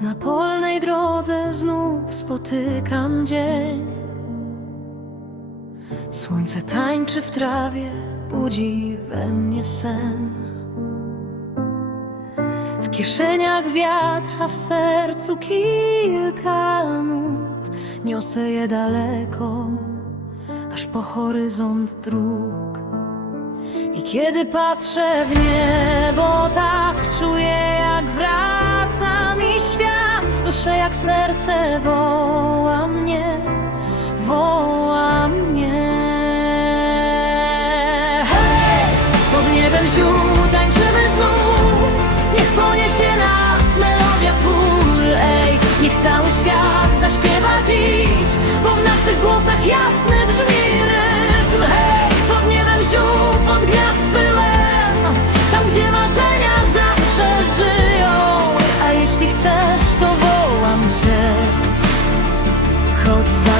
Na polnej drodze znów spotykam dzień. Słońce tańczy w trawie, budzi we mnie sen. W kieszeniach wiatr, a w sercu kilka nut. Niosę je daleko, aż po horyzont dróg. I kiedy patrzę w niebo, tak czuję, jak mi świat. Słyszę, jak serce woła mnie, woła mnie. Hej! Pod niebem ziół tańczymy znów. Niech poniesie nas melodia pól. Ej, niech cały świat zaśpiewa dziś, bo w naszych głosach jasny brzmi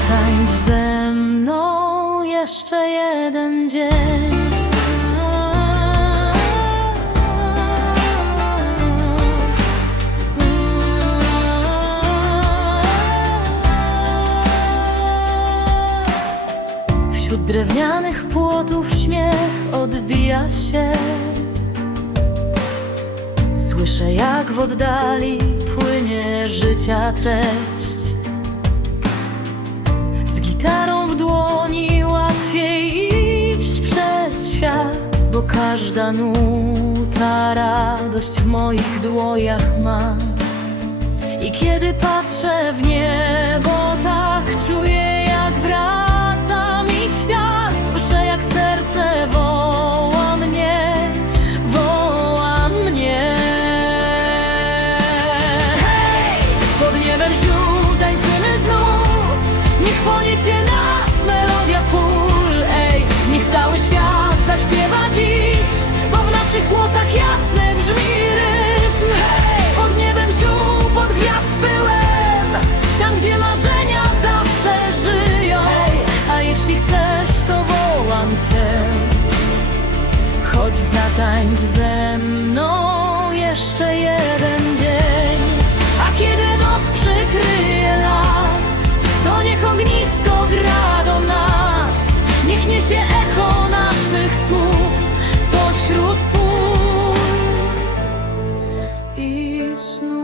Zatańcz ze mną jeszcze jeden dzień. Wśród drewnianych płotów śmiech odbija się. Słyszę, jak w oddali płynie życia treść. Każda nuta radość w moich dłoniach ma. I kiedy patrzę w niebo, tak czuję, jak wraca mi świat. Słyszę, jak serce woła mnie, woła mnie. Hej! Pod niebem ziół tańczymy znów. Niech poniesie nas melodia pól. Cię. Chodź zatańcz ze mną jeszcze jeden dzień. A kiedy noc przykryje las To niech ognisko gra do nas. Niech niesie echo naszych słów Pośród pól. I snów